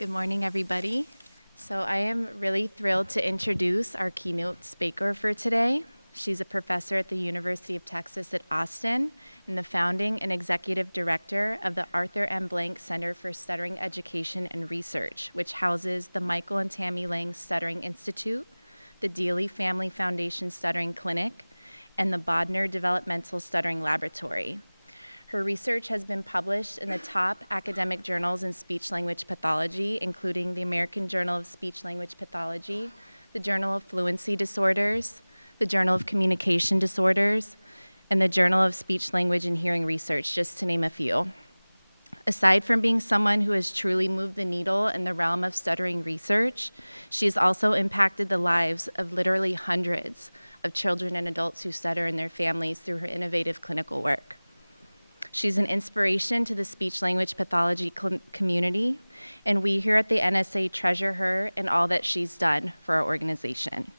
Good morning, everybody. So I am really thrilled to introduce our keynote speaker for today. She's a professor at the University of Texas at Austin and the founding and executive director of the Arthur M. Blank Center for Stuttering Education and Research, which houses the Michael and Tammy Lang Stuttering Institute, the Dealey Family Foundation Stuttering Clinic, and the Bodner Developmental Stuttering Laboratory. Her research has been published in the top academic journals in speech-language pathology, including the American Journal of Speech-Language Pathology, the Journal of Fluency Disorders, the Journal of Communication Disorders, and the Journal of Speech, Language, and Hearing Research, just to name a few. Aside from being someone who has truly moved the needle in the realm of stuttering research, she has also impacted the lives of literally hundreds of children and adults who stutter and their families through her innovative clinical work. She's an inspiration to the speech-language pathology community, and we here at the NSA treasure her and all that she's done for our organization.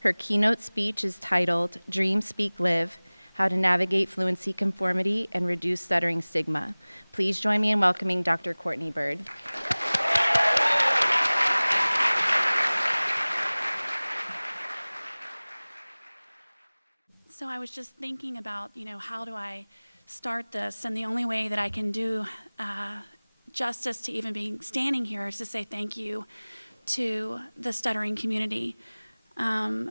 Her keynote speech is titled, Dream, Speak, Live, How to Navigate Fluency, Conformity, and Reduce Stuttering Stigma. Please join me in welcoming Dr. Courtney Byrd. So I was just thinking about, how do I start this? And the only way that I can do justice to even being standing here is to say thank you to the stuttering community. I'm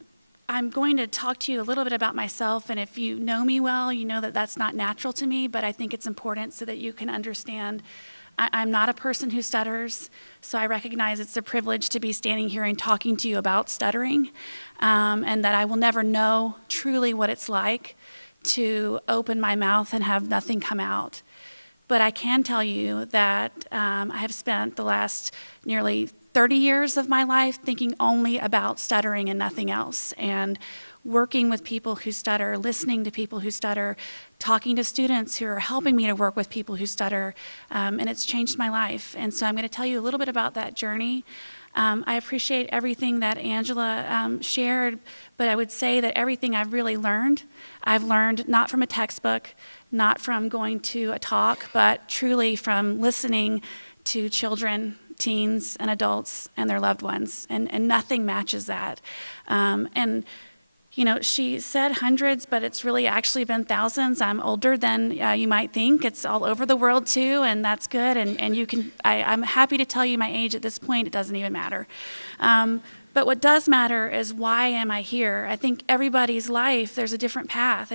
going to talk to you a little bit about myself, and if you know me well, you know that that's not natural to me, but I think it's important so that you can understand I'm not a person who stutters, so I recognize it's a privilege to be standing here and talking to you about stuttering, and that I will never know truly what it's like to open my mouth and have nothing come out. But I can tell you that I have spent the last nearly 30 years of my life thinking only about stuttering and nothing else, and working with people who stutter, listening to people who stutter, talking to students who are helping me to work with people who stutter, and it's changed my life. And so I'm going to tell you a little bit about that journey. I appreciate everything that Angela shared, but I would say that everything I've learned not from a textbook, not from going to a talk, but truly from listening to children, teens, and adults and their loved ones, and nothing matches that. She said hundreds, but it's really actually been thousands. I'm older than you might think. It's all over the world too, and that's good. And you can. I'm happy to tell you my age at this point. It doesn't even matter. But what does matter is why am I here? I think everybody's life, there's a different path.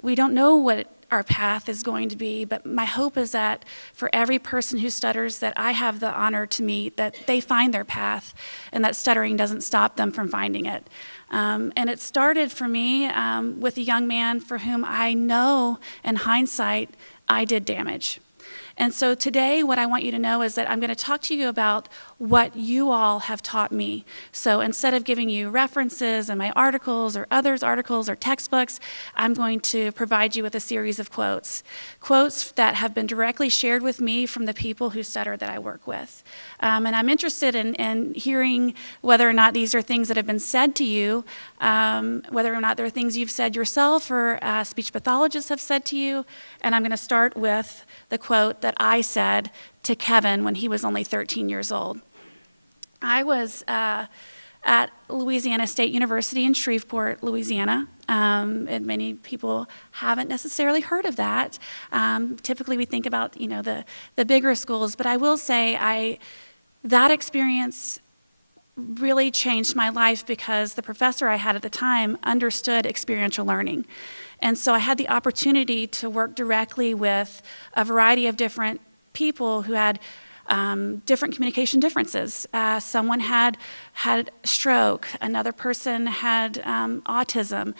We don't know what our path is going to be, but my hope is that for every person who stutters that I have the honor to meet, that they find their path and that stuttering doesn't stop them from finding it. And it started for me with a young man for whom I know in hindsight I did damage. And so today, what I want you to know is that I'm going to talk to you about what you all have taught me. So instead of giving you references in my articles or others' articles or textbooks, I'm going to provide you with a series of quotes that have been directly shared with me from the people who stutter that I work with. And I'm interested in hearing whether or not these are things that have been said to you, whether or not they're things you've said yourself or speech pathologists have said to you. And I'm going to start with the quote that I said to Kevin when he was only 13 years old. I was at Louisiana State University in Shreveport, Louisiana. And many people haven't necessarily heard of that. Typically we think about, the bigger schools, but I will say that experience really changed my life because the professor I had at the time understood experiential learning. And so I had the opportunity to work directly with a variety of different people who had different communication differences. Someone had stroke, another person had autism,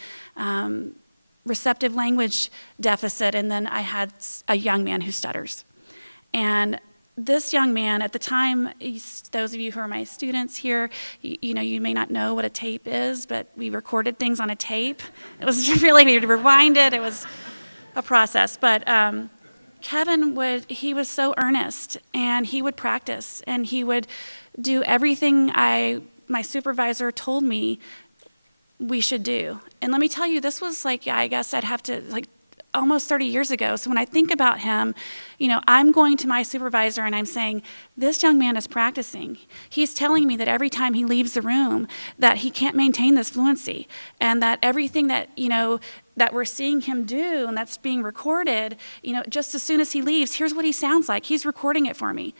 receptive language deficit, and then I had a young man who stutters. And this young man at the time, those of you who are my students here, you may not know what a tape is, but we recorded things on a tape. It was really weird to rewind it. It was a process. But Kevin he was so earnest, and he would practice, and he would do everything my supervisor told me we should do. And let me tell you, this was I guess I'd have to almost 30 years ago. So when I think about him, I'm going to my supervisor and I'm saying, this young man is practicing. He's telling me that every time he leaves the room that he can't maintain this fluency, and that everything that, that we're seeing him do and that's being recorded, just as soon as he leaves, here's what he sounds like. He's recording it for me.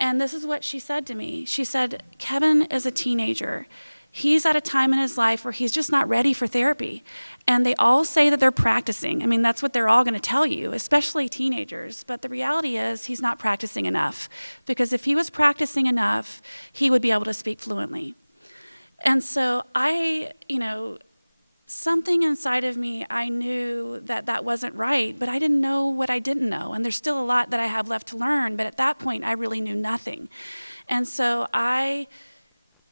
And this is what she said to me. She said, Kevin is a teenager. He's at a time in his life where he's just not ready for therapy. And they all say that they're practicing. I mean, that's what they're all going to tell you, especially teenagers. But the reality is he's not practicing enough. Because if he was practicing enough, he would be able to speak fluently. And so something inside of me, I knew that that wasn't right, but I didn't know what I didn't know. And there's still a lot that I have left to learn. But at that point, I really knew nothing. And so I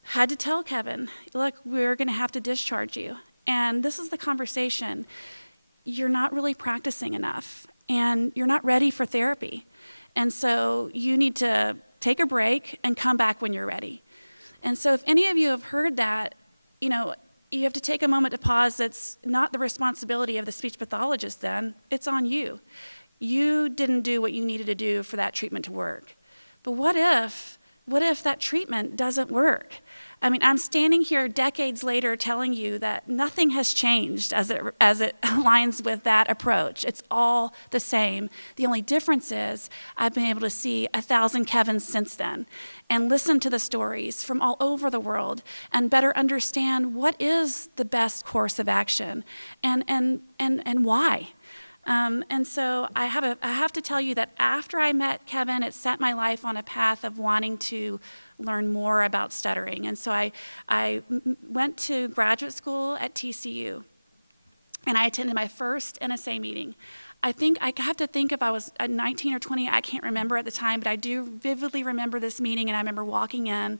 had to tell Kevin, look, we're going to have to discharge you. And this is the conversation. You're not really practicing enough, and you're not ready for therapy. And so you need to take a break and come back when you're ready. And so if any of you have heard that, you have to take a moment to pause. It's not the responsibility of the speech pathologist then. It's on you. You didn't do what you needed to do for that treatment to work. But what if that treatment doesn't work? I mean, I'm standing here decades later telling you that nothing has changed as it aligns with that approach. It's all the same. The only difference is I've been able to see 1,000 Kevins since then and listen to the stories from all over the world and better understand what is the best course of action and why. And so I have to tell you that after I met Kevin, it set my life on a path of wanting to learn more about stuttering. And so I went to graduate school at TCU, and I attended my first NSA meeting. I have to think if I was 19 or 20, I can't remember at the time, but I do vividly remember this meeting, and I remember walking in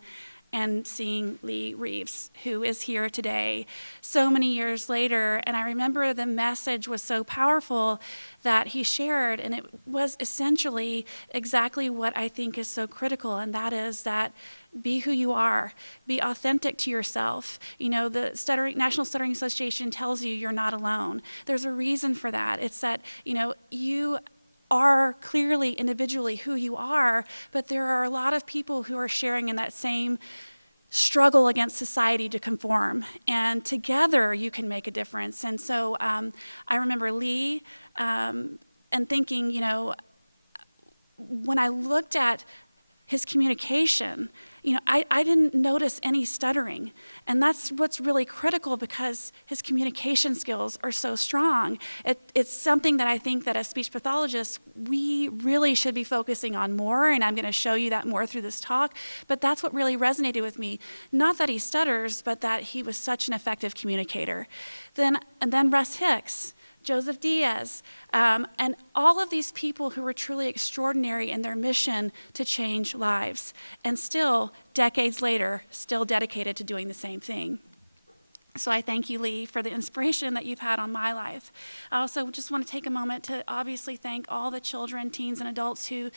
and seeing Lee Reeves, who is here today so many years later. And I remember the message was so powerful that he shared, and it was essentially exactly what I think is so critical, and that is that be who you are. Be authentic to yourself. The National Stuttering Association tells you you're not alone. There's a reason for that. It's that, you are clearly individually who you are, but there are a lot of people who are sharing in that same struggle against society to conform, and together you can make a difference. And so I remember Lee and thinking, when I looked at his communication, I didn't notice any stuttering. And that's what's really critical, because his communication skills are so strong. It's something that I think that as speech pathologists, we really should be focusing on more, and I'm going to show you that more through this talk. But that's what really resonated with me. Not that he stutters, but that he was such an effective communicator. And then Russ Hicks, Joseph Diaz, and all of these people who were truly extraordinary in their mission to change lives, and still, decades later, still dedicated to doing the same thing. So I thank you, Lee, for the inspiration that you've had on my life. I also just want to take a moment to obviously thank all the children, teens, and adults who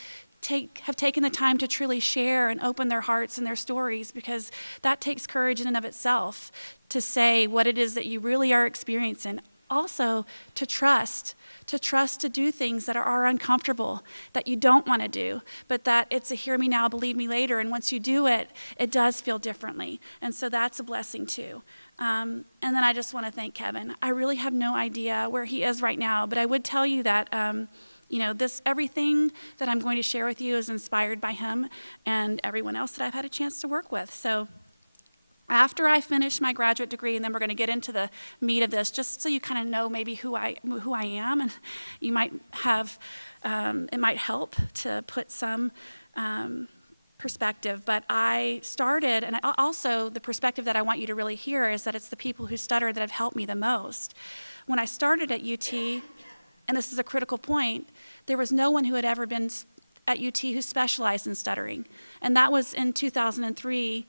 have taken the time to truly share and open their hearts and their stories, because that takes courage in and of itself to say what it is that you really are experiencing. Also, to trust to do things that are uncomfortable, that you don't want to do, but that it's a hear me now, believe me later, and once you do it, it does feel differently. And so that's a blessing too. And then I just want to thank Kevin. I really have no idea where he is right now, but I would tell you that everything that I'm going to share with you is inspired by him and everyone else that I've had a chance to work with. So after I finish my graduate degree, and then we're going to get into the meat of this, just so you kind of know maybe who I am, and you might have, it might help to put some perspective. But I started, and also the perspective that I want you to really hear is that it's the people who stutter that have helped me the most. When I started at UT, and this is a critical point, there was no one who had ever been at UT who specialized in stuttering. And that was in 2003.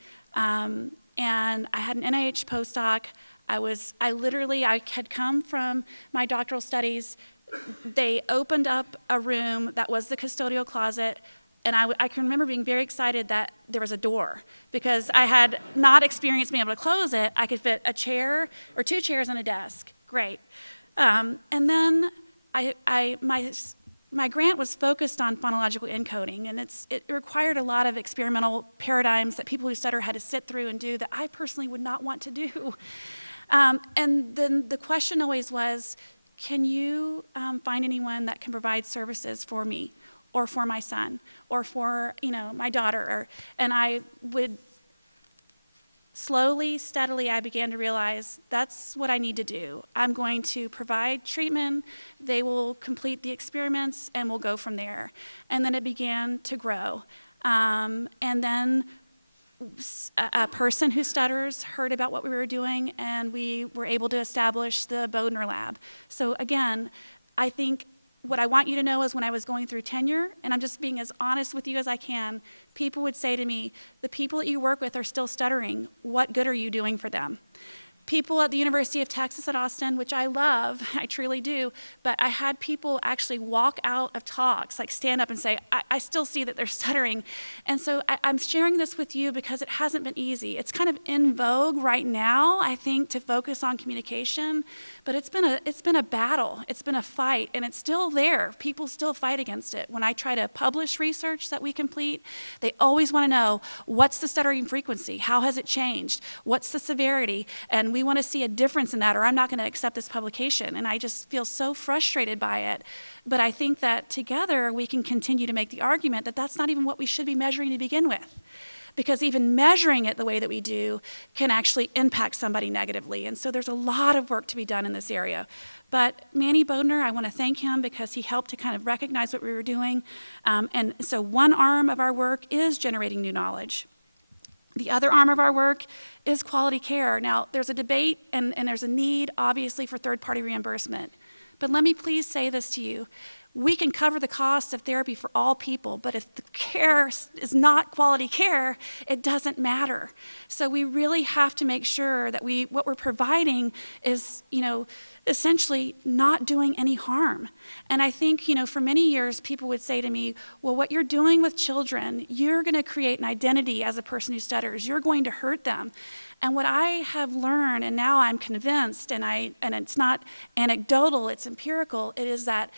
And I had an NIH postdoc. I had come from my doctoral studies. They opened up a room that was the custodial closet, and I can remember being very excited that there was a door, because I had not experienced being able to close it. I could fit a chair or two chairs and a desk. Great. And then my grant was focused on phonological encoding, and it required a lot of experimental paradigms that people who stutter had to sit through and do that I personally would not want to do. And then the question always was, can you find anyone that can provide services for me, or for my son, or for my daughter? And I would slowly, steadily, I began to realize that's what I need to do. I'm going to provide treatment, they will complete the experiments, and we'll go from there. And then it began to grow. And then a person who stutters heard about what we were doing, and we were able to establish the Bodner Lab. So again, I think what I want you to know is when I was going through tenure, and I'm just being as honest with you as I can, people would say to me, the people that you work with are still stuttering. What good are you doing for them? People at the University of Texas at Austin, which I love, I truly do, but I had people actually walk out of talks, like stand up and say, I still see that they're stuttering. And so I'm sharing this with you because it hasn't been easy. It's kind of in vogue right now, I think, to focus on communication, but it's been a battle, it's been a fight, and it's still there. People still fight against it. When I try to publish research that we complete, they always want to know, what's the stuttering frequency? How has it changed? What's the severity? And we want to see a difference in that, or I'm not going to accept this publication. And I just feel so frustrated by it. But I think that together we can continue to make the argument that that's not even what we should be measuring to begin with. Because even measuring it the way that we do can actually impact somebody negatively. And so there's a lot of work to be done in this area. But Manny Bodner, I want to thank him because he helped to kind of recognize what we were doing. And so one arm of our work is generating new knowledge. The other arm of our work is quality care. Now, there's a debate and there's a need, obviously, for third-party reimbursement. But let me please say this to you. We can cover the cost of therapy for all people, but if the care is not quality care, it doesn't matter. So we really have to make sure that what we're providing is, essentially not doing any harm. And I think, for many years, people would say to me, well, what you're doing with children, you're going to create an identity as a person who stutters. You're going to hurt them. And what I have learned, and now I'm convinced, and it's not anecdotal, it's empirical, it is that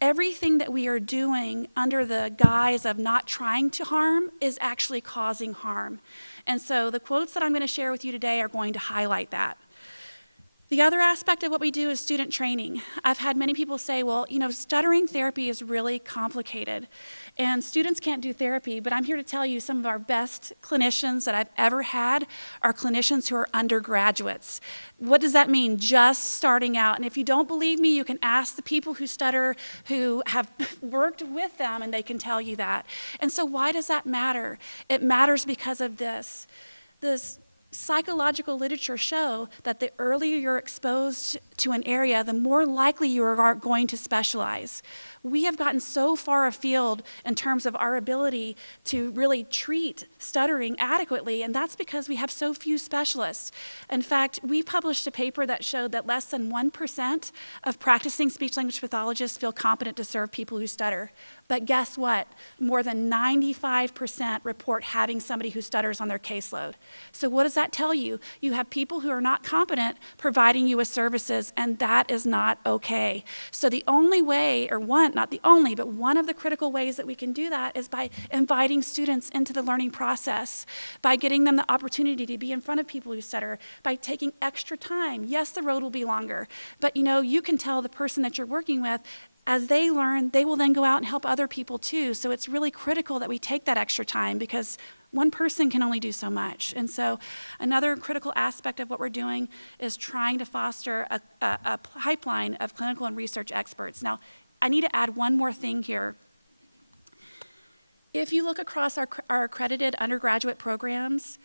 everything that we are doing under the guise of not trying to harm is actually causing harm. And so the quotes that I'm going to share with you today are going to highlight that. The other aspect of what we do is student training. I've had many people say, well, stuttering therapy is really complicated, and students can't do therapy, but I'm here to tell you some of our best clinicians that I've ever had are clinicians who are undergraduates. What does that mean? Just starting out. And if you don't believe me, you can ask the people who stutter who have worked with them, and they can tell you that. And so why does that matter? It matters because of this. This psychological literature show that the earlier you're exposed to an area, the more likely you are going to specialize. We have gotten so far afield in terms of our ability to really treat stuttering adequately, and that's because we have so few specialists. In fact, we published a paper that showed that less than 1% of practicing speech-language pathologists feel competent to serve people who stutter. But guess what? More than 95% report having somebody who stutters on their caseload. So what does that tell you? You have people who are not competent providing you with services, and that is not okay. So the only way, or not the only, but one of the critical ways that we can do that is by inviting students into the learning process, by getting them the opportunity to be in front of people who stutter, by taking extra time. Yes, the road will be longer, but you can tell the person that you're working with, as they learn, they will then go out and help other people too. So it's really critical that we take that extra time because one person can only do so much. And so another critical aspect of what we're doing is trying to foster a pipeline of clinical and research experts. Now, I need to add one more thing here. If you look across our accredited undergraduate programs,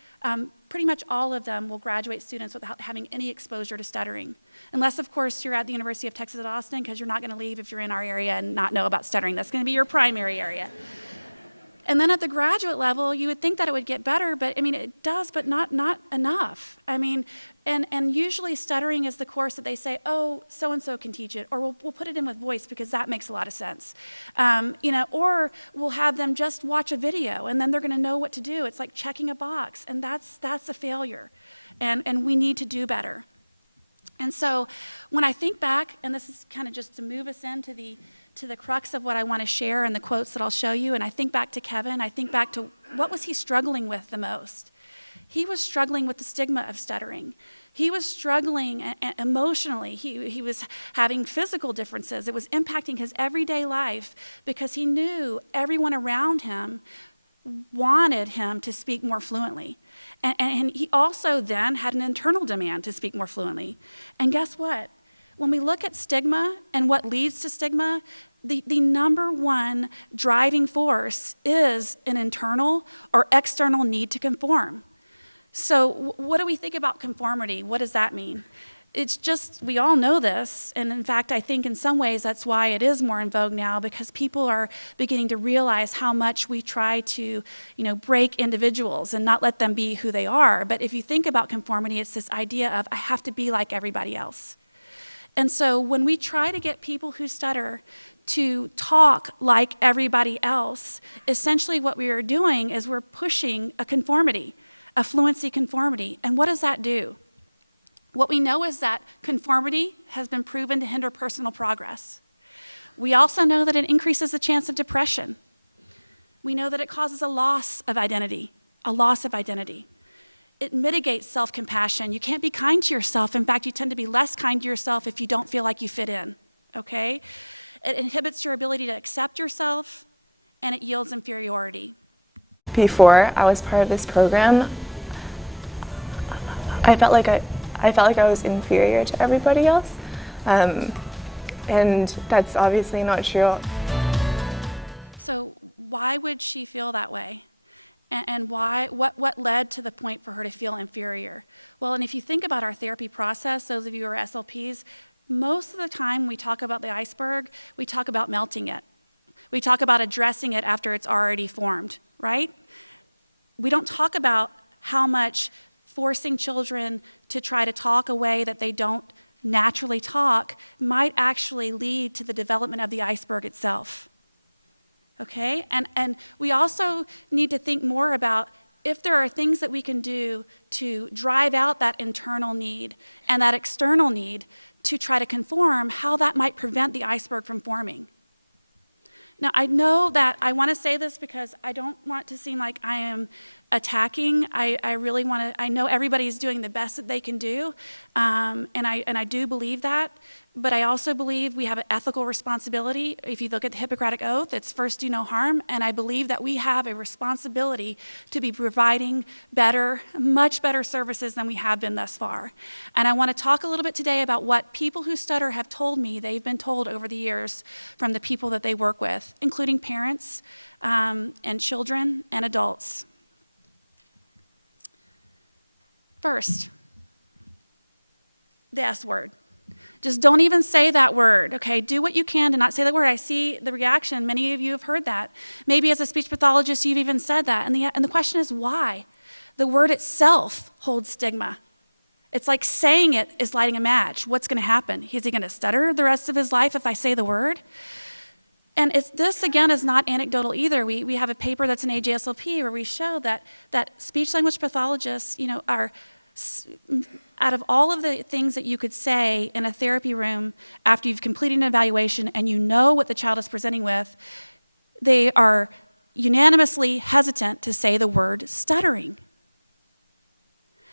pretty much all of them will graduate students without having any exposure to stuttering. Unless, of course, you're at the University of Texas at Austin, because you're not going to leave if you're in our area and not know about stuttering. That's going to be your primary area. And then at the graduate level, you would think that it would get better, but it does, but not enough. And usually stuttering is the course that they say, oh, so-and-so can teach it, or we'll put it in with voice because that makes a lot of sense. Or we'll have them just watch a video and then they're gonna know what to do. It's like checking a box, and that's a failure. And we need to do better. And so when I think back, and this is kind of just to move us into the crux of what I want to share and the quotes that I'll show you, and I think back to Kevin, I think back to what was he struggling with the most? He was struggling with the stigma of stuttering. He was struggling emotionally. He was having physical differences. It was impacting his everyday life because he knew everyone around him wanted him to speak more fluently. And he also then had an internal demand to speak more fluently. And guess what? When we look at stigma and what leads to stigma, the number one driving force is an internal or external need to conform. So what do we think about conformity? What does that mean? It's just, we all know this, and in fact, I think in some ways that's why it is more in vogue now, because people are beginning to realize how much we try to, break individuals and not let them be who they are. But if you think about conformity, it's this idea of, I have to be like everybody else. And so when we try to get people who stutter to talk like everybody else, essentially what we are doing is we're pushing a conformity, a fluency conformity. And what does that do? What we know is that conformity has been proven to hinder personal progress. We also know that it increases the chance of depression. We know that it causes a loss of identity, It mitigates self-compassion. You can't be kind to yourself. In fact, you tend to be less kind to yourself if you don't feel like you fit in, okay? It inhibits your ability to accept yourself, and it yields inferiority. Before I was part of this program, I felt like I was inferior to everybody else, and that's obviously not true. So why would she feel that way? And what led to the point for her to feel inferior? Well, and if you think about our therapy process, those of you who are SLPs, most of the time we talk about the iceberg, we talk about melting it. We talk about addressing it after it's already formed, right? We don't talk about how much forcing children to try to talk a way that they don't naturally talk might actually lead to the development of the iceberg itself. Okay? And we also need to think more about if there are things that we can do to drive out that internal need and that external need to try to conform, how that might prevent the iceberg from forming. Now, I know that I want to say this because I don't want to seem like I am attacking. I really want to, I know everybody's doing the best that they can do, and I do believe that, but I also believe we have an ethical responsibility. If you look at the Hippocratic Oath, it's first do no harm, and I believe that we have a responsibility to be providing better, much better services than we have been thus far. And I want to talk a little bit today about what people who stutter have told me they've been told over the years from the people that they work with, including parents and children and adults. First, the S word. Just don't even say that word, okay? Do what you can to not say that word. I see the reaction. Many of you have heard that. Maybe as a speech pathologist, you've even said that. And the question is why? The word itself holds stigma. It's like saying it is lighting a match. What's going to happen? Is he going to stutter the rest of his life if I say the word? And this, again, is not anecdotal either. We have a paper that's in AJSLP where we show that speech-language pathologists, are, out of all of the things that you could say in a therapy room after you've completed an evaluation and you know what the child is presenting with, they are unanimously hesitant to say the word stuttering.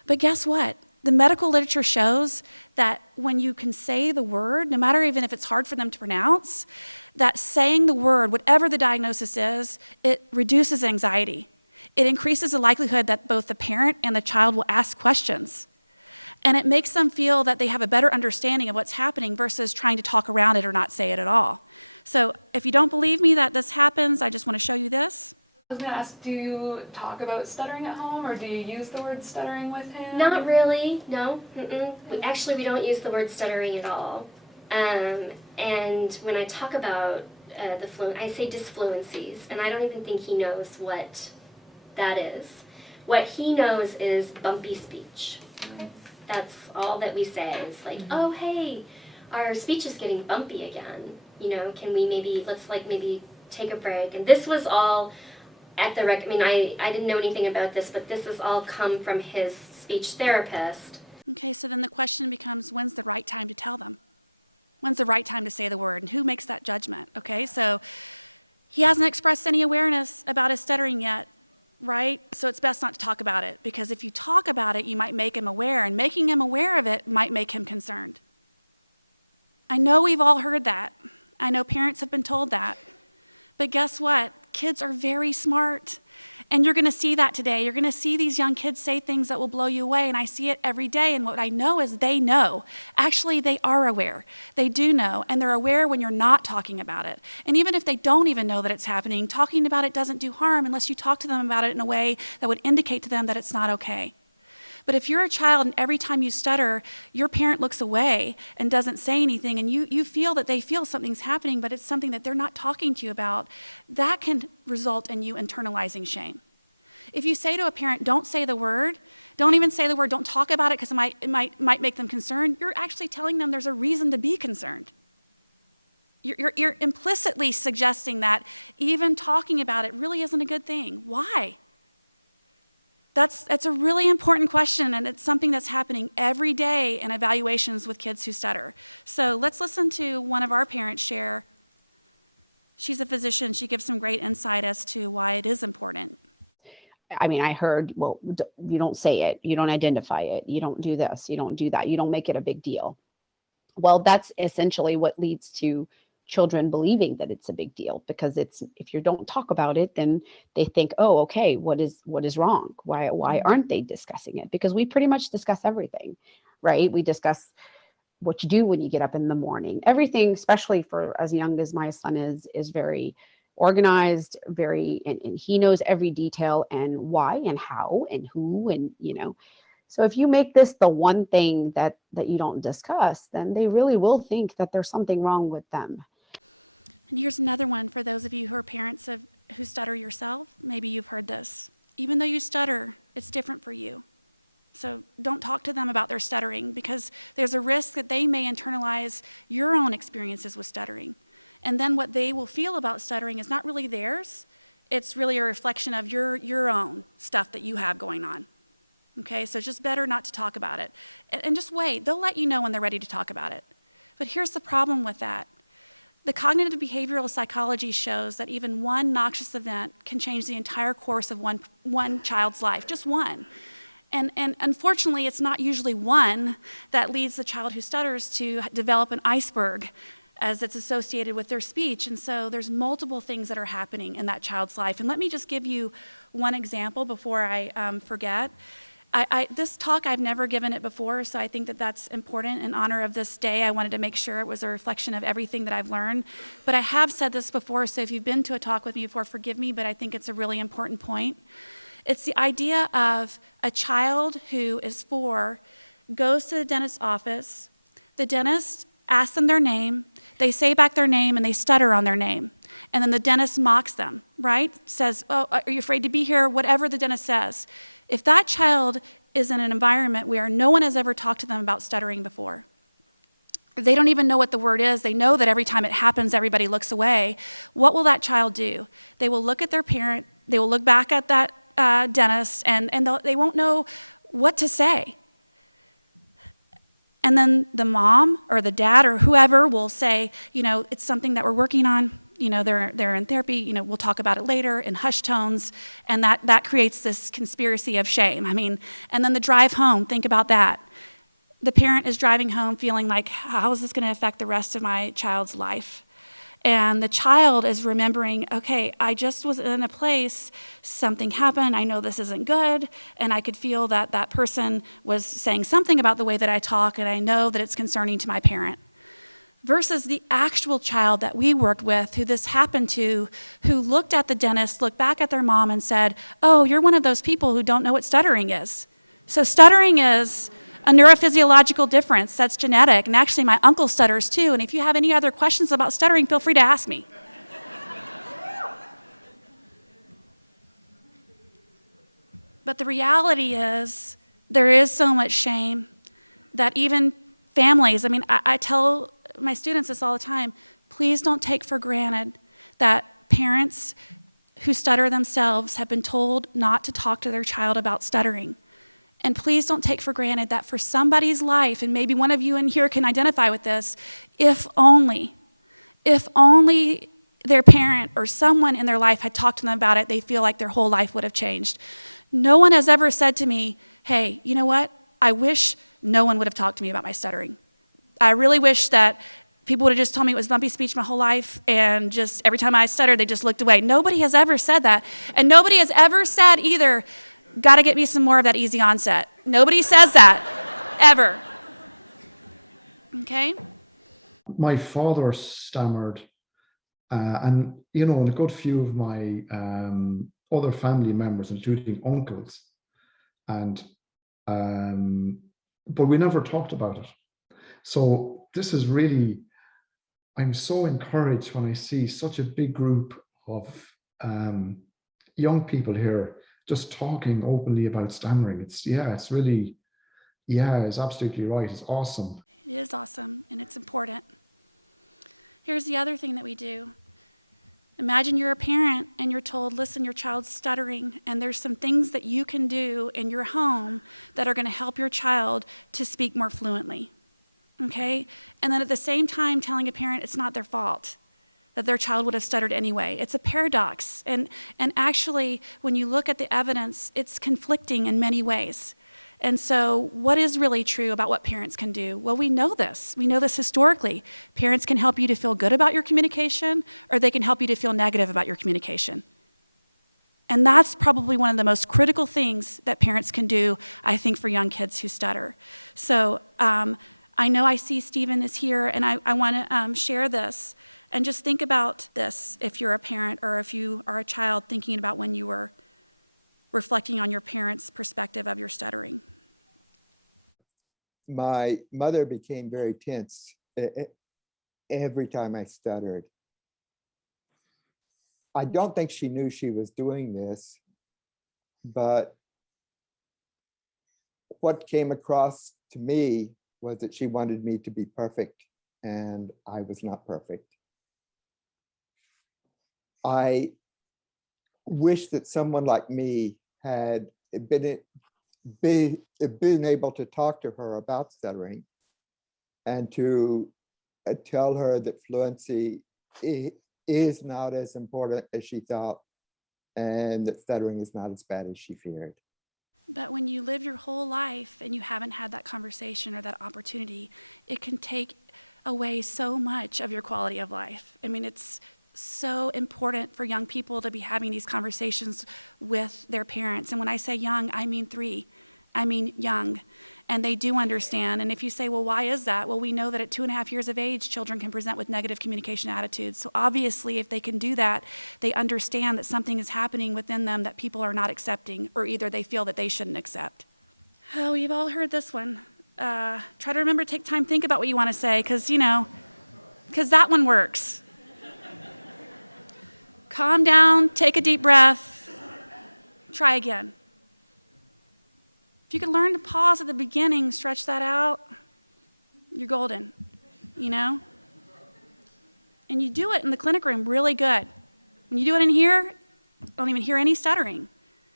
But guess what? The medical literature shows that when you can say the word, no matter even if it's hard for them to pronounce, that saying the word, whatever the diagnosis is, it reduces anxiety. It increases the likelihood that both the parent and the child will ask questions. And it makes them feel that they have a better understanding of what's happening versus trying to talk around it or not say it at all. So if you don't believe me that this happens, I just want to show you this. I was going to ask, do you talk about stuttering at home, or do you use the word stuttering with him? Not really, no. We don't use the word stuttering at all. And when I talk about I say disfluencies, and I don't even think he knows what that is. What he knows is bumpy speech. Okay. That's all that we say. It's like, oh, hey, our speech is getting bumpy again. Can we maybe take a break? And this was all at the I didn't know anything about this, but this has all come from his speech therapist. Okay, so then the question becomes, when's the right time to tell them? When's the right time to say the word, and who makes that judgment? Okay, so he hasn't expressed any awareness about his stuttering yet, right? So it's best not to talk about it, because if you talk about it, you might make him aware, and making him aware of it might make him concerned. I know we've all heard that. I know parents have been told that. But guess what? Kids are very smart. And you're going to see that today. You're going to see these young kids say things that will blow you away, and I see it every day, and what I know is they know. Actually, they are aware. They do know, and they're aware when you're not talking about it. And even if they don't even know that it's happening, talking about it doesn't do harm unless you talk to them about it in a way that would indicate to them that it's not okay. But if you're a child and every time you stutter, your parent looks away and doesn't say anything, and you feel that they feel something's happening, but it's something that they're not talking to you about, that can result in you internalizing shame. If you say to a parent, don't say the word, don't even say the word, don't talk about it because it might make them concerned, you're actually telling them there's a reason to be concerned. You're implicitly suggesting that even talking about it really isn't a good thing. Why? That's a really important question, and it's something that's happening every day in evaluations with kids who stutter. So let's listen to one of our parents share. She's a physician. She gives some great insight as to why it is important. I mean, I heard, well, you don't say it, you don't identify it, you don't do this, you don't do that, you don't make it a big deal. Well, that's essentially what leads to children believing that it's a big deal, because if you don't talk about it, then they think, oh, okay, what is wrong? Why aren't they discussing it? Because we pretty much discuss everything, right? We discuss what you do when you get up in the morning. Everything, especially for as young as my son is very organized, and he knows every detail and why and how and who, and so if you make this the one thing that you don't discuss, then they really will think that there's something wrong with them. And here's another one for those of you who are parents who stutter yourself. Maybe you've heard this. Even though you stutter, it's different for you. So don't talk to them about their stuttering, because there's a risk that they may internalize your own experiences with stuttering. And then what they will feel about stuttering is not really theirs. It's really a reflection of your own stuff that you have going on. Okay, so it's just better not to talk about it. And just wait. They'll let you know when they're ready to talk about it. But here's the problem with that. The cognitive behavioral psychology shows that even one noxious event can change the entire course of one child's life, just one. And unfortunately, it's not usually one that leads the child who stutters to develop an iceberg as it's associated with their speech. And so there's multiple things that are happening in that child's life. And let me just give you one example before I forget. This talk, I've never given it before, so I think that that's important. In honor of this day, I wanted to make sure it was a reflection of everything that I've learned. But I have said this before, so if you've been to a talk with me before, forgive me, but I think it's a really important point. It's the idea of a child who is 4, goes to the dentist's office, the dentist asks them their name, they say back their name, and they stutter on their name. And then the dentist mocks them, right? Says, oh, are you afraid to be here? Whatever the dentist says. If that child is in an environment where no one has ever talked to them about stuttering before, they don't even know what the word is, they know that every time it happens, everybody looks away, what will that child do? They will look at their parent, they will look back at that dentist, and they won't know what to say. And then the mom or the dad or whoever will say, it's something that we're working on. They're in therapy, we'll talk about it later in hushed tones, and that creates this conspiracy of shame. And then the drive home, think about that. The parent is driving home feeling like, how is this going to affect the rest of my child's life? And the child is remembering, okay, I just was in a place, something happened, I know this isn't good, and I could feel that that person was saying something about the way that I talk, and I know that it's concerning to my parent. Versus the actual child that we worked with, who this happened to, who looked at the dentist, looked back at their mom and said, oh, you're one of those people who don't know what stuttering is. So stuttering is a neurophysiological difference that's genetic, and actually my uncle stutters too, and if you have any other questions about stuttering, feel free to ask me. But the reality is, there is so much shame that even families, I tell my students this all the time, please don't take for granted that parents who stutter themselves have been told not to talk to their child about stuttering. And please don't take for granted that for somebody's life, and maybe one of you in here can identify with this, if only their parent or someone in their life had talked to them about it, they feel like their whole life would have changed. No one has ever said to me, hey, you know what? I wish no one would have talked to me about my stuttering. I really wish that people would have just told me it was bumpy speech my whole life, and just every time I stuttered, they just looked away. Nobody has ever said that. And nobody has ever said either, got to get me some more of that easy onset. Nobody says that, ever. Okay? My father stammered, and and a good few of my other family members, including uncles, and but we never talked about it. So this is really, I'm so encouraged when I see such a big group of young people here just talking openly about stammering. It's really, it's absolutely right. It's awesome. It is awesome, and it's important. Here's the other thing that we do. Imagine you're a parent and you're told, listen, your child's stuttering, and there's some things that you can do in your home that are going to help your child to speak more fluently, okay? And then at the same time telling a parent it's not their fault, that their child would have stuttered anyway. It's a paradox, and actually, when you look at the evidence, it's conflicting in many ways. And so what is really true about what parents can do? Well, we know this. We know this historically. Parents can help you to feel good about your communication, or they can help you to feel negative about your communication. And that's probably one of the most critical things that parents can do, I think, for young kids who stutter. So I know I see Stephen is here, and I want to share this. And just think about this if you're a parent or if you are a child thinking about when you were reflecting on your parents' perspective of your stuttering. My mother became very tense every time I stuttered. I don't think she knew she was doing this, but what came across to me was that she wanted me to be perfect, and I was not perfect. I wish that someone like me had been able to talk to her about stuttering and to tell her that fluency is not as important as she thought, and that stuttering is not as bad as she feared. But when you live your whole life and you haven't had that conversation or that opportunity, it can take away so much of your quality of life. I mean, it's so important for young people to be having these conversations with their parents. And when I say young, I mean 3. I mean young. And they do understand. And if you say, well, why is that? Well, we know that at 2.5 years of age, children can present with negative communication attitudes. So obviously, if they can do that, they understand that something is happening within them that people are not accepting, or either they feel that they shouldn't accept. Oh, we've all heard this one. Try to remember to take time, think about what you want to say, because that one works. Calm down, take a deep breath, try again. If you can learn to pause at the beginning, stretch that out, you're golden, And you do it in the clinic room really good. When you do it in here, I don't even hear any stuttering.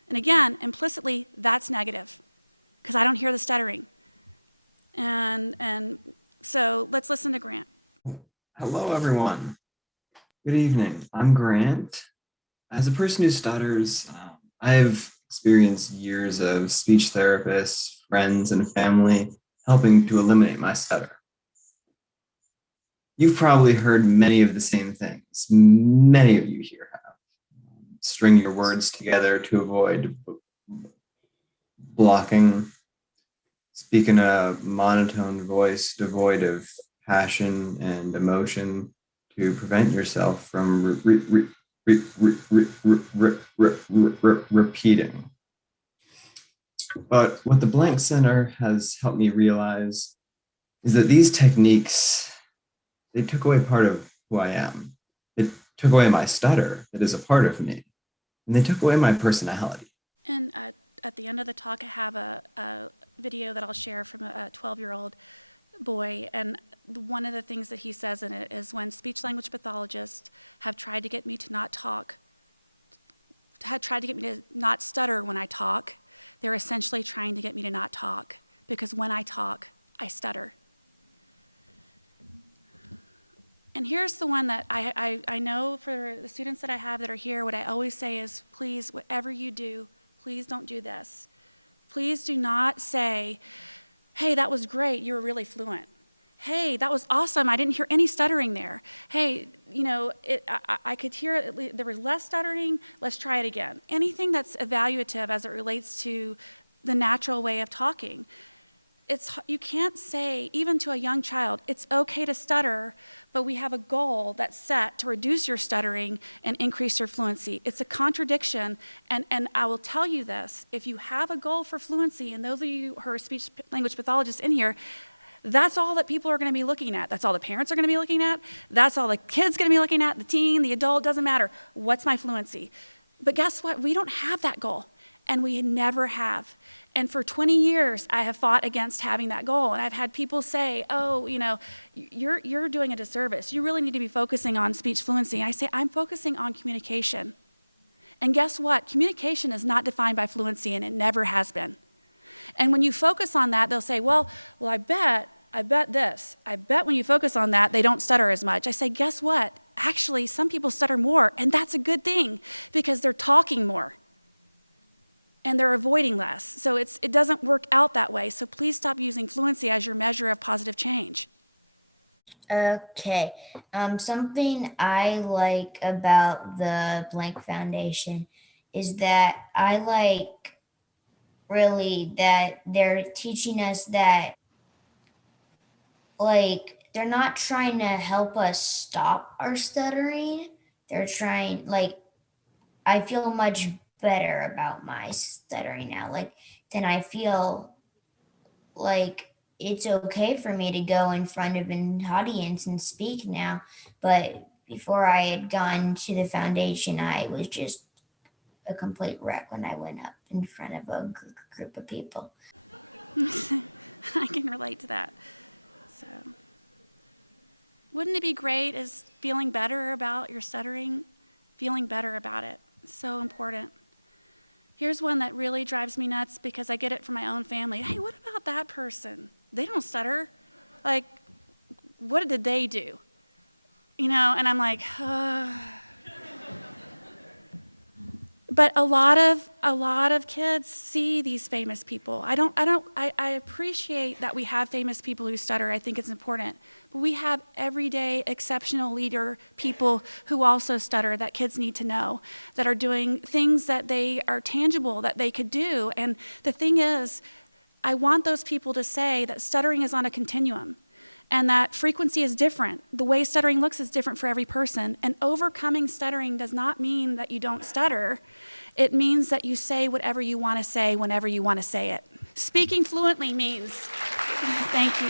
And again, implicitly, that's negative, because I don't hear the stuttering. And so let's listen to Grant. Hello, everyone. Good evening. I'm Grant. As a person who stutters, I've experienced years of speech therapists, friends, and family helping to eliminate my stutter. You've probably heard many of the same things. Many of you here have. String your words together to avoid blocking. Speak in a monotone voice devoid of passion and emotion to prevent yourself from repeating. But what the Blank Center has helped me realize is that these techniques, they took away part of who I am. It took away my stutter that is a part of me, and they took away my personality. And at the end of the talk, I have a video that I'll share from a 12-year-old boy, and one of the things that he says in it is, when speech language pathologists have tried to get me to not talk, had tried to get me to not stutter when I talk, They're essentially trying to get me to not talk, because when I talk, I stutter. And here's the one that I know for the students that I have that are here, what I always say is, please, whatever you do, please don't do this. Please do not say, hey, that was great, you were really fluent. Hey, that was awesome, I didn't hear any stuttering there. Hey, you know, I could hear there was less stuttering, let's try it again. Anything that's evaluative as it relates to the natural way of talking. You can't say, even to a young child, it's okay to stutter, but we have a goal that's set to reduce your stuttering and increase your fluency. It's a contradiction, and I will tell you this, if you have a goal for fluency, and those of you who are speech language pathologists in here, that's all that people are going to be looking at. That's all the parents are going to be looking at. That's all the kids going to be looking at, the teen, the adult, doesn't matter. What's my fluency? But guess what? We don't have that goal, and we never have. And for 20 years, I have fought against having that goal. And I've had people say, oh, you know, you're doing a disservice. You really need to be focusing on speech fluency. And I say, I'm focusing on communication. And guess what? Communication is not defined by fluency, and it never has been. And when you focus on that, they'll say, well, I bet this. I bet when you focus on that, they don't stutter as much. I say, guess what? Actually, some people stutter more, and that's a good thing because they're talking more. And they're avoiding less. So it doesn't work out that way. So please stop using fluency as your measure of positive change. Okay. Something I like about the Blank Foundation is that I like really that they're teaching us that, like, they're not trying to help us stop our stuttering. They're trying, like, I feel much better about my stuttering now. Like, then I feel like it's okay for me to go in front of an audience and speak now. But before I had gone to the foundation, I was just a complete wreck when I went up in front of a group of people. I can relate to that. So, wouldn't it be great as feeling better about your stuttering? Feeling better about it. It's so important. Here's one that really drives me nuts because I get it from my own family. Hey, what about that person? They don't stutter. Like, what did they do? You know, and I'm like, But a lot of kids see these famous people. I appreciate that we have famous people who stutter. I think it's important. But we have everyday exceptional leader people who also stutter that kids need to know, that are doing things that they are tangible, that they could do. And the thing is, I want those people to say that stuttering is on a continuum and that frequency is different. The way stuttering looks is different for every person. And overcoming stuttering does not mean that you don't stutter. It means that you say whatever you want to say whenever you want to say it. Speaking fluently means, thank you.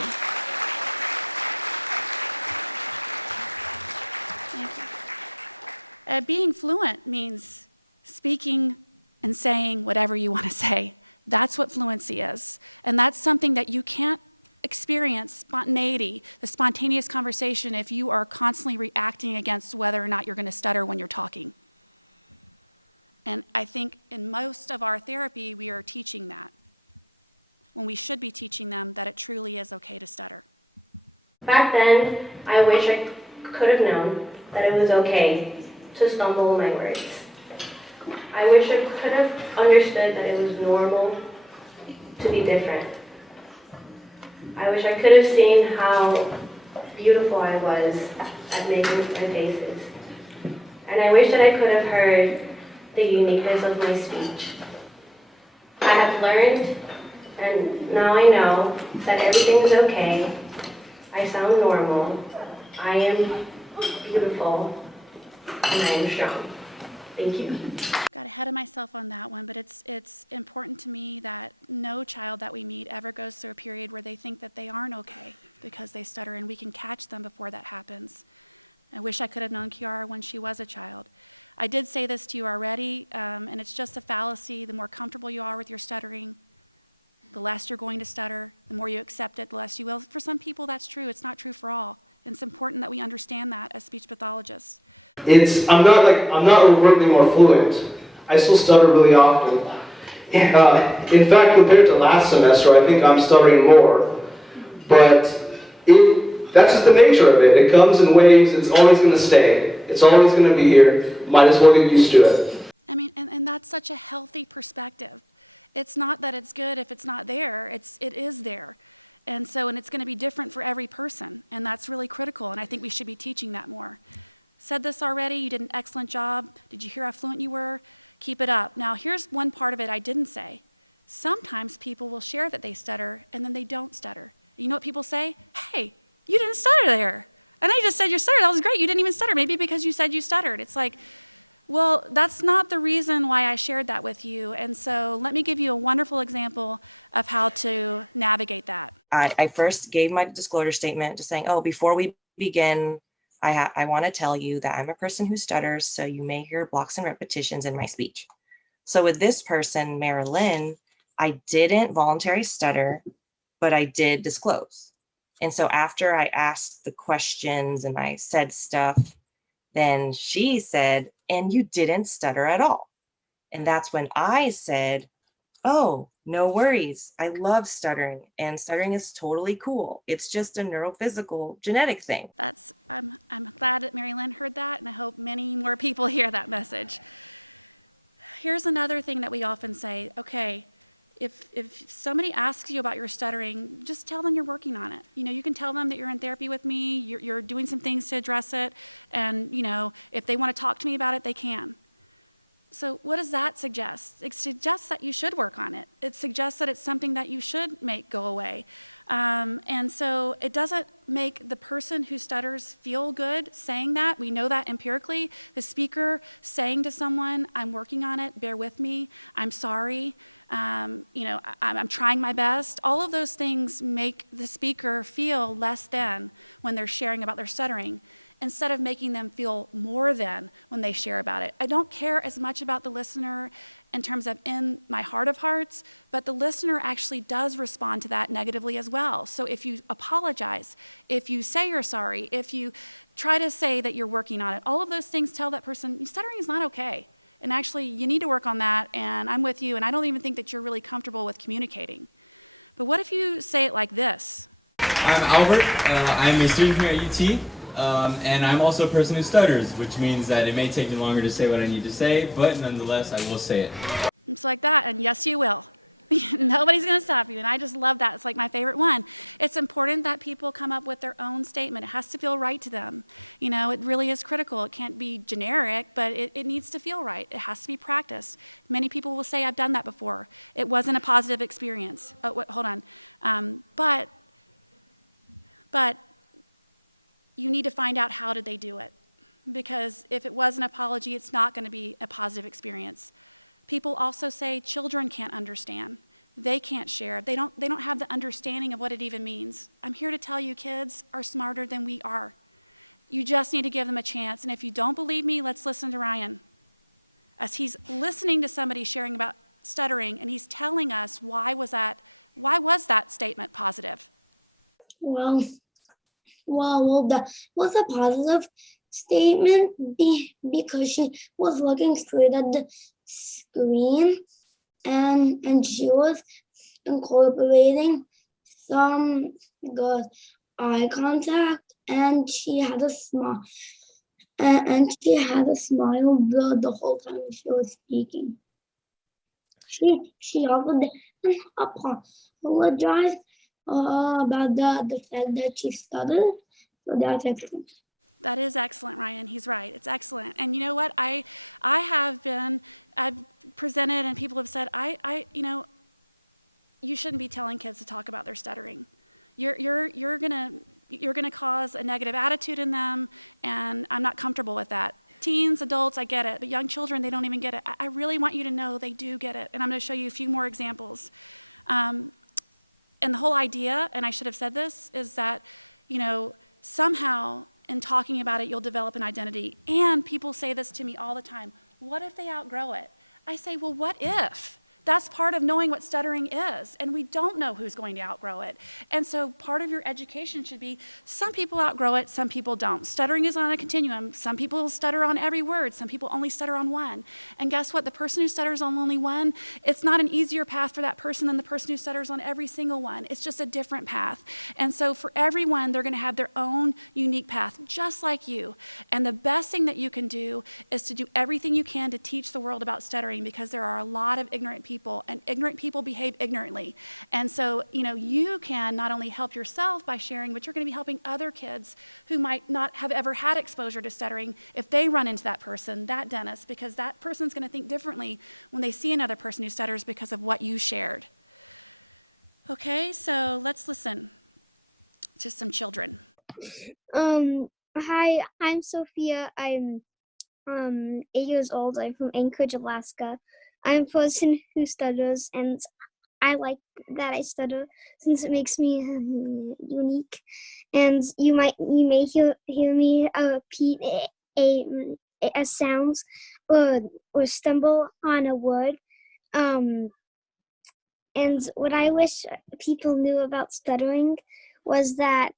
Thank you. Being fluent means speaking and saying whatever you want to say. That's what fluency is. And that's something that you can't experience, spontaneity, the spontaneous conversation, if you are constantly reacting against whether or not you're going to stutter when you're talking. And I think in most of our therapy, we are teaching that, when we should be teaching them that it truly is okay to stutter. Back then, I wish I could have known that it was okay to stumble my words. I wish I could have understood that it was normal to be different. I wish I could have seen how beautiful I was at making my faces. And I wish that I could have heard the uniqueness of my speech. I have learned, and now I know that everything is okay. I sound normal. I am beautiful, and I am strong. Thank you. Got ahead of myself on that one, but it's important to me that no child that we meet ever goes through a period where they think that they aren't okay because they stutter, and we can catch them before that happens. I wish I could have known Kiara when she was a child. I did say this to you already, and it's just a fallacy. The more comfortable you are with your stuttering, the less you're going to stutter. The more you accept it, the less you will. For some people, that's true. It's not true for all. And it's important that we understand that as speech pathologists. I'm not overtly more fluent. I still stutter really often. In fact, compared to last semester, I think I'm stuttering more. But that's just the nature of it. It comes in waves. It's always going to stay. It's always going to be here. Might as well get used to it. I mean, and that's such a healthy perspective. It's not that it's good if it's not there. It is there. And it's going to be different for every person. And that's really critical. And I think we should be teaching that more. Said this already. You did an excellent job. Did you hear how fluent you were? Keep it up. Now, here's one part of it I didn't say. Sometimes people will share that they stutter, and then they don't stutter. You know what people say? Hey, you didn't stutter there. And I just said you stuttered. That was great. You didn't even stutter. Maybe because you said you stuttered. It's like, well, that's not the reason why I shared that with you. And so let me give you a wonderful example of how to navigate that. I first gave my disclosure statement just saying, oh, before we begin, I want to tell you that I'm a person who stutters, so you may hear blocks and repetitions in my speech. So with this person, Marilyn, I didn't voluntarily stutter, but I did disclose. And so after I asked the questions and I said stuff, then she said, and you didn't stutter at all. And that's when I said, oh, no worries. I love stuttering, and stuttering is totally cool. It's just a neurophysical genetic thing. I'm glad that Mary Lynn heard that, and I hope many more people hear that message. Here's another thing that we often say, okay, if somebody asks you about your stuttering, just tell them you're working on it. You know, you can tell them that you're in therapy with me, you're doing some things to address it, and you know, if they want to talk to me about it, they can. So what does that suggest? It suggests that you should work on it. It suggests that it's something that you should make go away. And so it doesn't make the person who stutters feel good saying that. We know that empirically. The speaker saying to someone, I'm working on it, bear with me, I'm sorry, I'm trying my best. All of those things make the speaker feel less than when they're sharing about their stuttering, instead of making them feel more than when they share about it. I don't care as much about the listener in terms of in my heart of hearts, but the listener actually does respond to that negatively as well. So if you apologize, if you say you're sorry, if you try to say that you're working on it, all of those things tell that person, stuttering is not okay. And actually, you need to work on that, and I'm with you, and I don't even think that you're really comfortable with communicating. But what if you say it like this? I'm Albert. I'm a student here at UT. And I'm also a person who stutters, which means that it may take me longer to say what I need to say, but nonetheless, I will say it. It's like that, and yes, you will. Nobody's going to stop you, and I just love that. It's like my favorite one. It's important that people come up with their own statement. It has to feel right to them. You know, it really is critical. It can't be generic, but it needs to feel right. It has to be practiced. Many people will say, I've done that before. It wasn't a positive experience. Oh, wait, hold on. But you need to find out how did they do it. Because if it was an apology, it's not going to be a positive experience. People also say children can't understand. They can't share. They don't have the understanding of what it even means. I'm here to tell you, kids are smarter than we are. You just need to give them a chance. And if you don't believe me, let's listen to Ryan. As he's listening to somebody sharing about stuttering, and he's telling us why was that statement positive? Well, that was a positive statement because she was looking straight at the screen and she was incorporating some good eye contact, and she had a smile the whole time she was speaking. She also didn't apologize about the fact that she stuttered, so that's excellent. That is excellent, Ryan. He's right. It's excellent. And you know what? I've presented, and people have said, you shouldn't be telling kids to talk about their stuttering. You're gonna cause a negative attitude in them, and I'm not comfortable with that. Teens, adults, I get it, but young children, they don't even get it. I really want you to know they do get it, and I'm going to show you a few more examples. And the whole idea, and I should have said this, is that, somehow in talking about it, you'll develop an identity. And people say this to me all the time. What if they outgrow it? I say, well, what if? That's part of knowing what stuttering is, and we don't know who's going to outgrow it. And so part of your education should be, some people outgrow it, some people don't. Stuttering is on a continuum. Some people stutter on every word, some people only stutter on one. And guess what? The person who stutters on only one, it's not an easier path for that person than the person who stutters on every single one. It's just a different path. And so for everyone, they're going to have their own unique path, just like you. And the best thing that you can do is to do everything you can to teach the world about stuttering, because there are a lot of ignorant people, and ignorant people behave ignorantly. And so, you can not only help yourself by sharing, but you're going to be helping other kids who might not have ever had exposure to stuttering if they run into that person, that dentist, because that person's going to think differently when they see another person who stutters because of what you shared. Okay, so let's listen to some children. Hi, I'm Sophia. I'm 8 years old. I'm from Anchorage, Alaska. I'm a person who stutters, and I like that I stutter since it makes me unique. And you may hear me repeat a sound or stumble on a word. And what I wish people knew about stuttering was that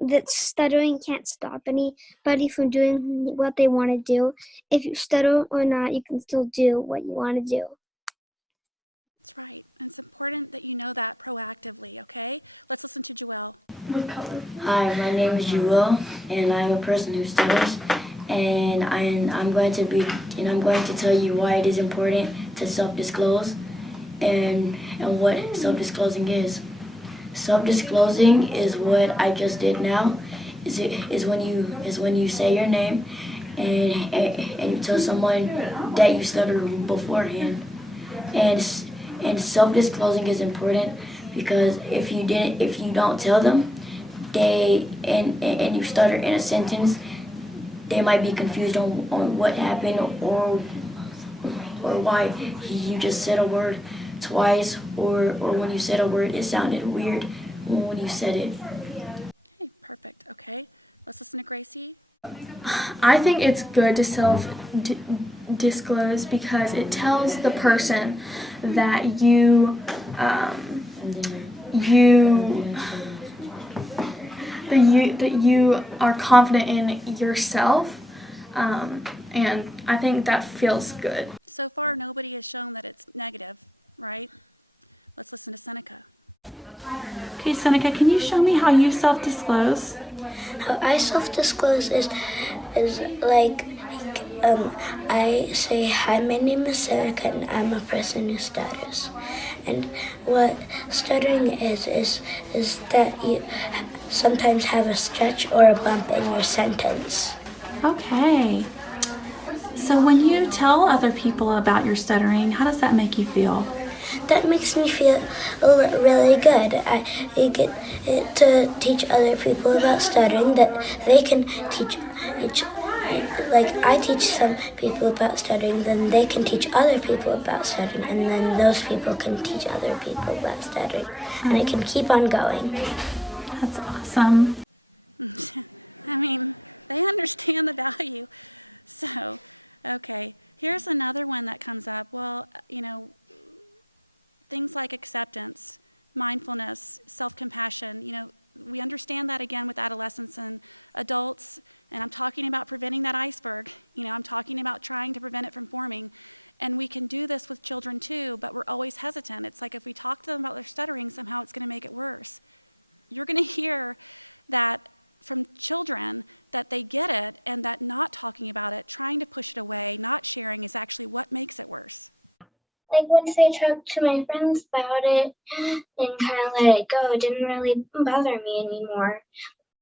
that stuttering can't stop anybody from doing what they want to do. If you stutter or not, you can still do what you want to do. That's right. And it's important that you know that proactively, okay? Let's listen to Joelle. Hi, my name is Joelle, and I'm a person who stutters. And I'm going to tell you why it is important to self-disclose and what self-disclosing is. Self-disclosing is what I just did now. Is when you say your name and you tell someone that you stutter beforehand. And self-disclosing is important because if you don't tell them, and you stutter in a sentence, they might be confused on what happened or why you just said a word twice, or when you said a word, it sounded weird when you said it. Okay, perfect. Okay, let's listen to Gracie. I think it's good to self-disclose because it tells the person that you are confident in yourself, and I think that feels good. So far, nobody has shown that it's negative, right? Let's listen to Seneca. Okay, Seneca, can you show me how you self-disclose? How I self-disclose is like I say, hi, my name is Seneca, and I'm a person who stutters. And what stuttering is that you sometimes have a stretch or a bump in your sentence. Okay. So when you tell other people about your stuttering, how does that make you feel? That makes me feel really good. I get to teach other people about stuttering, that they can teach like I teach some people about stuttering, then they can teach other people about stuttering, and then those people can teach other people about stuttering, and it can keep on going. That's awesome. I mean, they understand the value. So, okay, here's another one that comes up. Well, things like acceptance, mindfulness, self-compassion, we understand that again with adolescents and adults, and I'm talking about preventing that iceberg. I'm talking about trying to prevent it from forming. And we can do this with children too, but we're always hesitant. It's like if we talk to them about their stuttering, somehow it's going to make it worse. You're going to hear that from children that they get it, and that not talking about it, trying to push it away, not sharing is actually what makes it worse. Like once I talked to my friends about it and kind of let it go, it didn't really bother me anymore.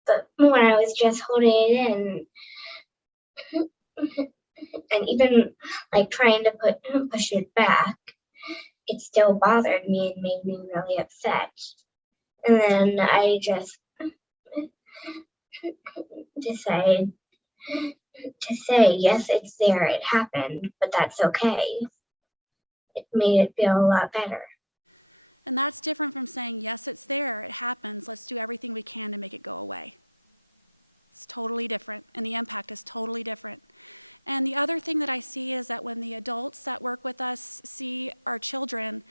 But when I was just holding it in, and even like trying to push it back, it still bothered me and made me really upset. And then I just decided to say, yes, it's there, it happened, but that's okay. It made it feel a lot better. And that's different from saying, yes, it's there, it happens, let's do everything we can to make it go away. It's totally different, and the impact is totally different. And the other thing that I see is that when the adults that work with us see our children,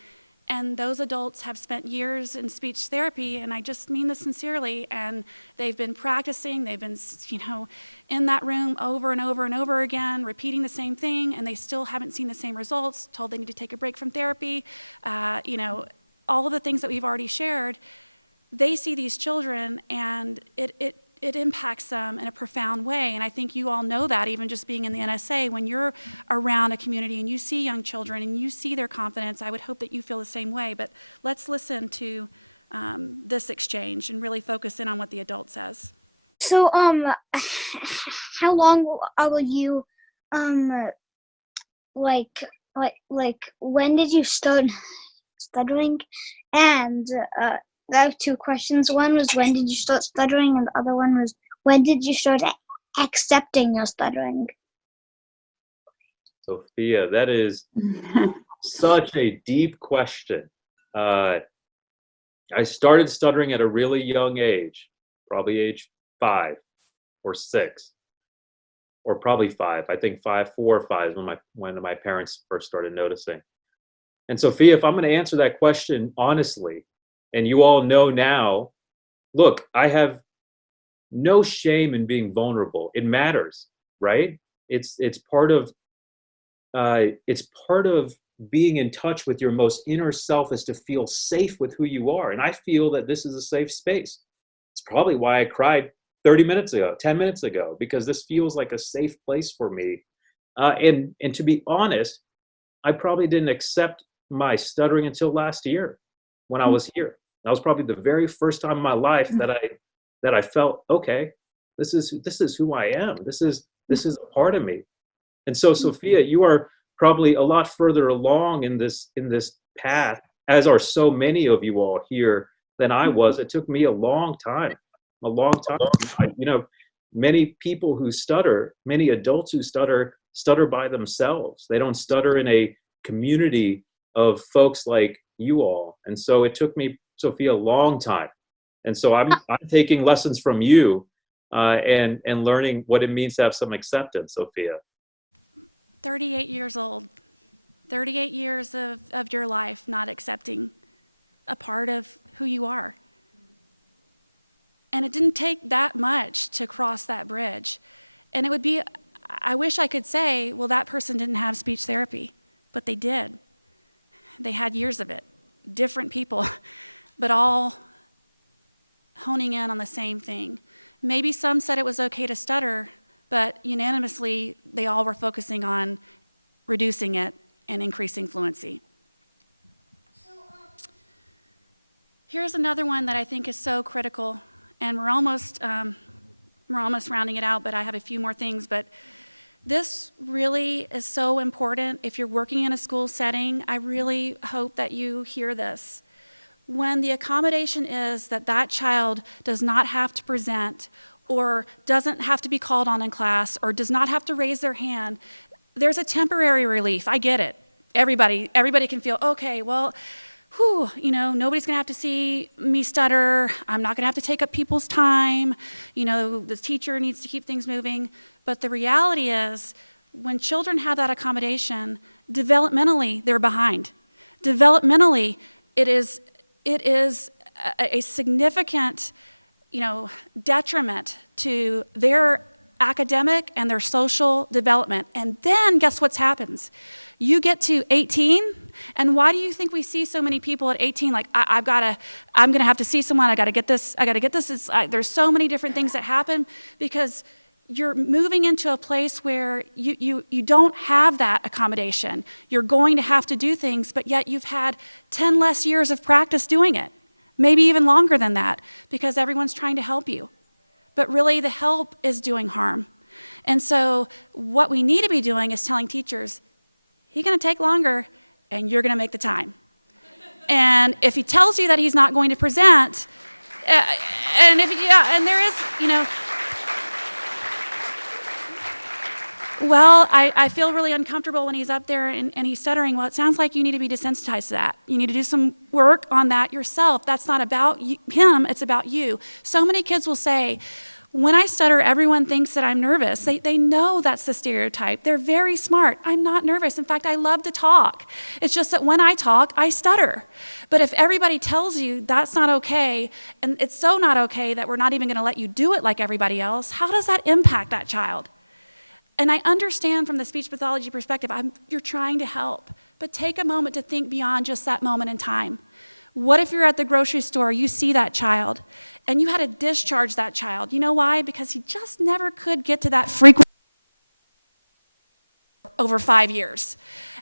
and those adults have spent years in speech therapy, and I just mean this sincerely, and they've been practicing, they've been, in that room over and over and over again, repeating the same thing, and they still haven't seen the same results, told they need to take a break from therapy, all of the things that we've already shared. They see these children, and it impacts them in a profound way. And I think you all know that, even just being in the NSA, when you're around a community and you see young children and you see their confidence, I would hope that you feel the same way. But let's listen to this exchange and really focus in on what the adult says. So, how long will you, when did you start stuttering? And I have two questions. One was, when did you start stuttering? And the other one was, when did you start accepting your stuttering? Sophia, that is such a deep question. I started stuttering at a really young age, probably age 5 or 6, or probably 5. I think 4 or 5 is when my parents first started noticing. And Sophia, if I'm going to answer that question honestly, and you all know now, look, I have no shame in being vulnerable. It matters, right? It's part of being in touch with your most inner self, is to feel safe with who you are. And I feel that this is a safe space. It's probably why I cried 10 minutes ago, because this feels like a safe place for me. And to be honest, I probably didn't accept my stuttering until last year when I was here. That was probably the very first time in my life that I felt, okay, this is who I am. This is a part of me. And so, Sophia, you are probably a lot further along in this path, as are so many of you all here, than I was. It took me a long time. Many people who stutter, many adults who stutter by themselves. They don't stutter in a community of folks like you all. And so it took me, Sophia, a long time. And so I'm taking lessons from you and learning what it means to have some acceptance, Sophia. 38 years old, 38 years of your life not accepting a part of who you are. And it didn't take that much to cross that bridge. And it would be, I wish I could say, well, that person didn't have speech therapy, but they did. They had years of it, different people, but all honing in on the same thing. Maybe some said it was okay to stutter, but unanimously, they all were focusing on reducing it and increasing fluency. Here's another one that I think is so critical, and we're almost rounding it out, but I have a few more things. But this really is so important. If you're working in a school setting, I really hope that you hear this. When the accommodation is that that child does not have to present, or doesn't have to be called on in class, or does not have to raise their hand, there's a temporary relief. I get it. Everybody can feel, okay, well, nobody's gonna have to see me stutter. I'm not gonna have to take up people's time. The teacher needs to keep things moving. But the reality is, when children have that accommodation, developmentally, they're behind. Developmentally, it is a significant, detriment to their academic and their social development. And then guess what happens? You get to 18, and why do you think we see so many people at 18 like, I'm gonna have to see someone, I gotta get this. There's so many different things that happen because you're moving into a place where you don't have that accommodation. You're going to have to do things, but yet you've had 10 less years of practice doing it, maybe even longer than that, because everyone's trying to help you. But really, the help is doing harm. And so what we need to be doing is telling teachers, he's gonna take longer, and you're gonna make the time. And if he tells you that he's not going to present, and there is, well, I feel really uncomfortable when he's up there and he's stuttering. Well, it sounds like you need to be desensitized to that. You need to do some work on that yourself. That's not about him, it's about you. So many kids will say, When I stutter, everyone thinks that I'm nervous. They know that's the stereotype. They're very smart. I'm not nervous. In fact, I love to talk. It's just that when I talk, I stutter. But if everybody tells you that's not okay, and it's so not okay that we're not even going to let you do it like everybody else, how does that impact that child? And I understand from the speech pathology perspective, you're trying to help, but take a moment to think beyond just that moment in time. What if you're at the grocery store, you see that child, and you had to discharge that child? You know why? Because he just never could get to that frequency over 5 years.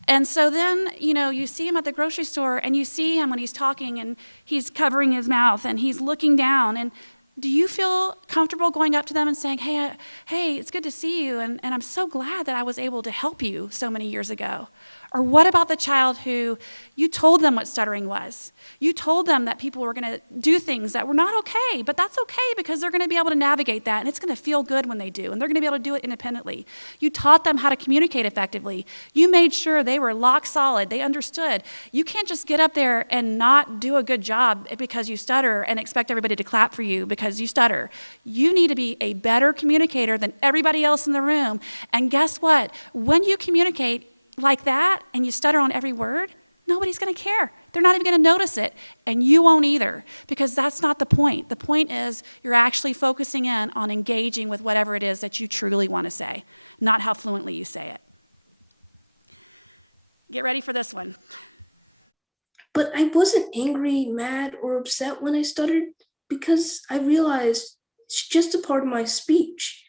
And so then, you see him at the grocery store, and you see him when he's talking, and he's covering his mouth, and he's looking down, and do you feel comfortable going up to them and saying, hey, it's good to see you, and I'm so glad that I was able to help you so many years ago? Or what about the child who you told them what stuttering was? You told them that people were going to do things that were not okay, but that's okay because they're going to be able to navigate that, and it's going to feel good when they do, and they're going to be able to do it independently. You taught them how to communicate effectively. You made sure they were lock solid. They understood. You can't just get up there and not do a good job because you stutter and expect everybody to clap for you because you stutter. You need to be a better communicator than everybody else in the room, and guess what? When you communicate like that and you stutter on every word, nobody's going to care. They're not even going to notice it, and you won't either, because that's not the point. The point is you're actually focusing in on engaging with whatever it is that you truly want to say, not how fluently you say it. Get ready for this one. But I wasn't angry, mad, or upset when I stuttered because I realized it's just a part of my speech.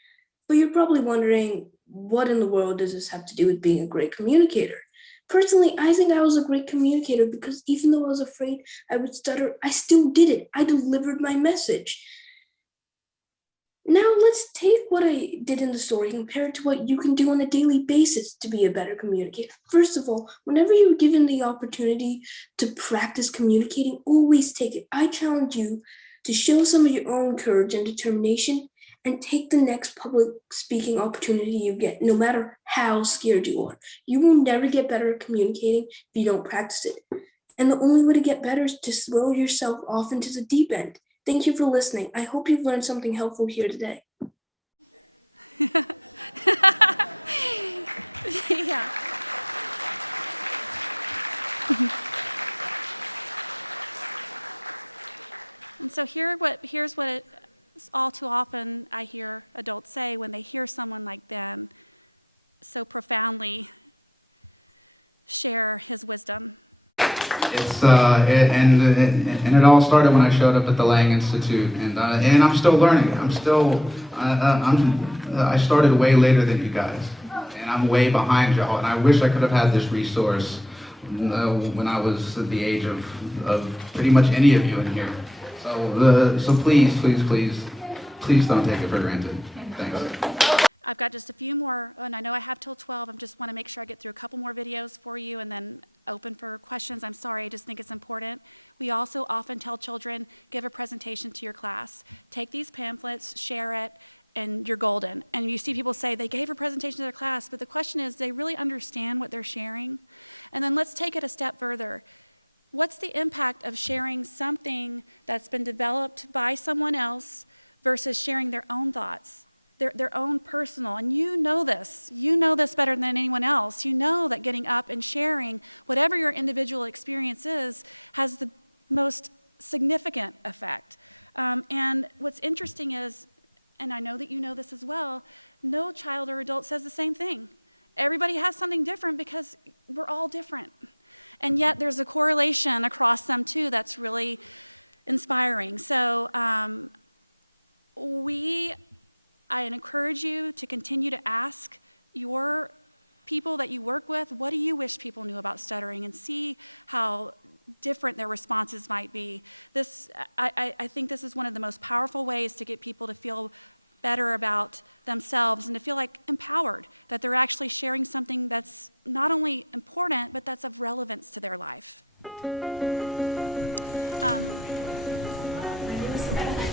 But you're probably wondering, what in the world does this have to do with being a great communicator? Personally, I think I was a great communicator because even though I was afraid I would stutter, I still did it. I delivered my message. Now let's take what I did in the story and compare it to what you can do on a daily basis to be a better communicator. First of all, whenever you're given the opportunity to practice communicating, always take it. I challenge you to show some of your own courage and determination and take the next public speaking opportunity you get, no matter how scared you are. You will never get better at communicating if you don't practice it. And the only way to get better is to throw yourself off into the deep end. Thank you for listening. I hope you've learned something helpful here today. Yeah. And so here's what all too often I hear adults say when they hear someone like Ben so profoundly share his wisdom. It's and it all started when I showed up at the Lang Institute, and I'm still learning. I started way later than you guys, and I'm way behind y'all. And I wish I could have had this resource when I was at the age of pretty much any of you in here. So please don't take it for granted. Thanks. I've got just a few more, and I know I have till 12. I just want to make sure I get through a couple more videos for you and then open for questions. I'm sorry, I just think it's important. We also often tell children, give a presentation to your class. Take these pamphlets, share it, and you're golden. And you see people say they gave a presentation to their class, but the question is, do they really understand what they're sharing? And then let's take it a step further. What's the impact of sharing something that's been developed by someone else versus sharing their own thoughts? Their own personal, and you know this better than anyone else. You know that getting up and sharing whatever your individual experience is has the most significant effect. And what's interesting is, and I know that you know this as well, no child or adult says the same thing. Everybody has something different because we're all different. And yet there's a correlation across them too that's really inspiring. So I encourage you to continue to ask your people that you work with, what do you wish people knew about stuttering, and see how different their responses might be. I think this is one of the most powerful ways to get people to feel better about themselves and to feel like empowered, that they're actually sharing something that's not only important, but that's of relevance to their life. My name is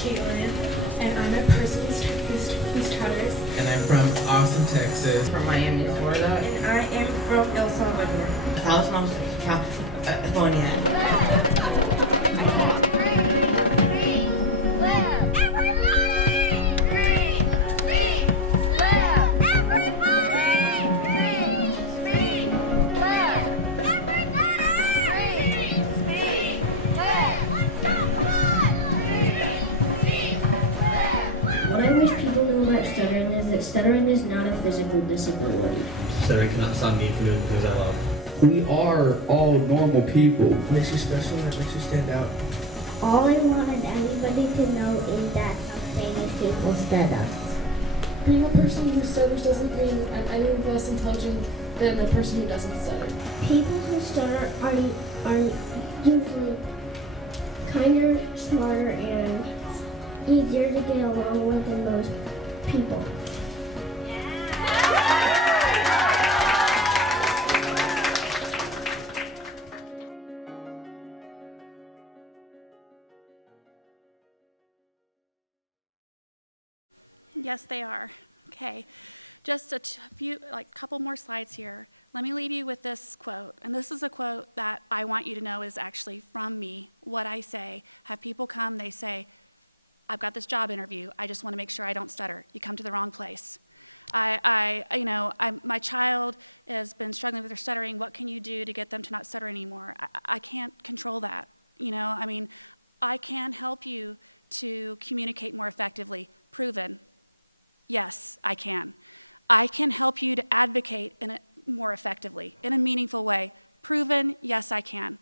Caitlin, and I'm a person who stutters. And I'm from Austin, Texas. From Miami, Florida. And I am from El Salvador. California. Stuttering is not a physical disability. Stuttering cannot stop me from doing things I love. We are all normal people. What makes you special? What makes you stand out? All I wanted everybody to know is that some famous people stutter. Being a person who stutters doesn't mean I'm any less intelligent than a person who doesn't stutter. People who stutter are usually kinder, smarter, and easier to get along with than most people. Yes, they are. Okay, just a few, couple more slides here. Let me leave you with this quote, and this is a quote that I want you to know is actually from me. What I say, have people come, they say, I've got this job interview, I just want to make sure I don't stutter. You come to the wrong place. My child has been struggling with their stuttering. What can you do to get them to not stutter anymore? I can't control that. I can help you to communicate more effectively. Proven. Yes, I can. I can help you to advocate more effectively, in a meaningful way. Proven. Yes, I can.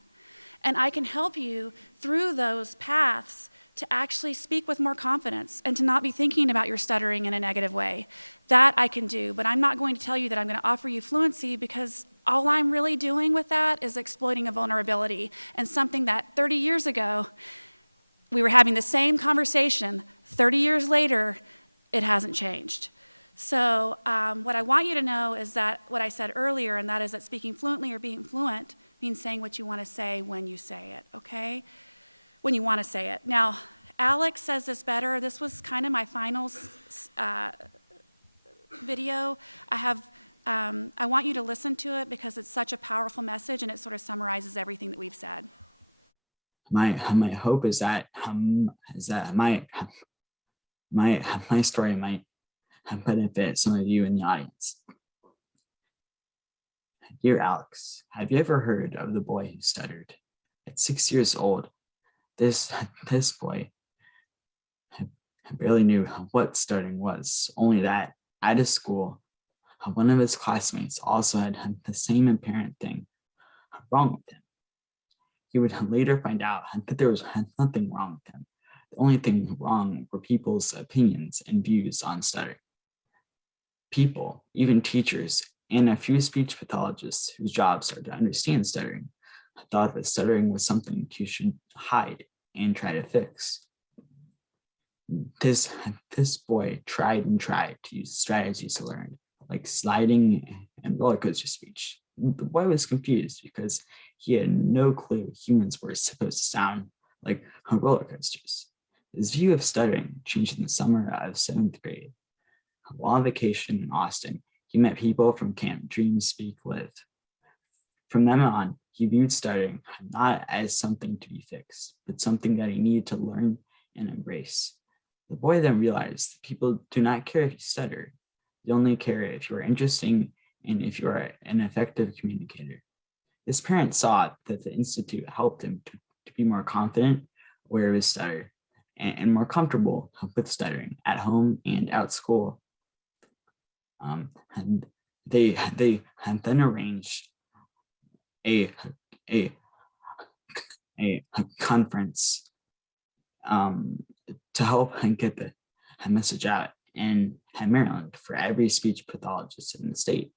And I can help you through those paths to actually speak with more confidence and to not be thinking about your stuttering in a negative way. That I can do, but I'm not going to tell you that I'm going to offer you fluency, because all I'm really doing with that is exploiting a vulnerability and something that 30 years ago, we were having the same conversation. 30 years later, it hasn't changed. So what I want you to know is that what I said earlier, and that is that speaking fluently or being fluent means saying what you want to say when you say it, okay? When you want to say it. Now, Alex says this better. This was kind of my final video. I want you to listen to it because it's such a powerful message and it sort of summarizes everything that we've said. My hope is that my story might benefit some of you in the audience. Dear Alex, have you ever heard of the boy who stuttered? At 6 years old, this boy barely knew what stuttering was, only that at his school, one of his classmates also had the same apparent thing wrong with him. He would later find out that there was nothing wrong with him. The only thing wrong were people's opinions and views on stuttering. People, even teachers, and a few speech pathologists whose jobs are to understand stuttering, thought that stuttering was something you should hide and try to fix. This boy tried and tried to use strategies to learn, like sliding and roller coaster speech. The boy was confused because he had no clue humans were supposed to sound like roller coasters. His view of stuttering changed in the summer of 7th grade. While on vacation in Austin, he met people from Camp Dream Speak Live. From then on, he viewed stuttering not as something to be fixed, but something that he needed to learn and embrace. The boy then realized that people do not care if you stutter. They only care if you are interesting and if you are an effective communicator. His parents saw that the Institute helped him to be more confident, aware of his stutter, and more comfortable with stuttering at home and at school. And they had then arranged a conference to help get the message out in Maryland for every speech pathologist in the state,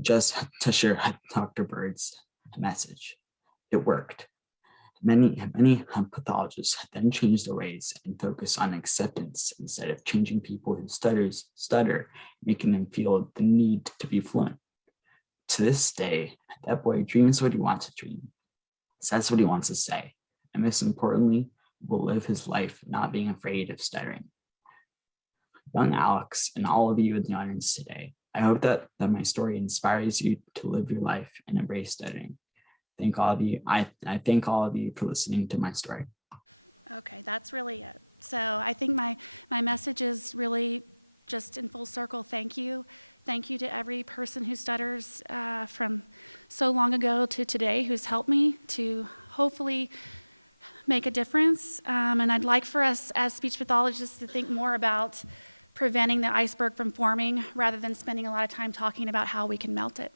just to share Dr. Byrd's message. It worked. Many pathologists then changed their ways and focused on acceptance instead of changing people who stutter, making them feel the need to be fluent. To this day, that boy dreams what he wants to dream, says what he wants to say, and most importantly, will live his life not being afraid of stuttering. Young Alex and all of you in the audience today, I hope that my story inspires you to live your life and embrace stuttering. Thank all of you. I thank all of you for listening to my story. Okay, that's really it. So I think my message is really just in full circle. Thank you. Thank you to every person who stutters from so long ago to today who's helped me to hopefully make a difference. And I'd like for us as speech pathologists to think more about preventing the iceberg from forming rather than spending a lot of time talking about how we can melt it.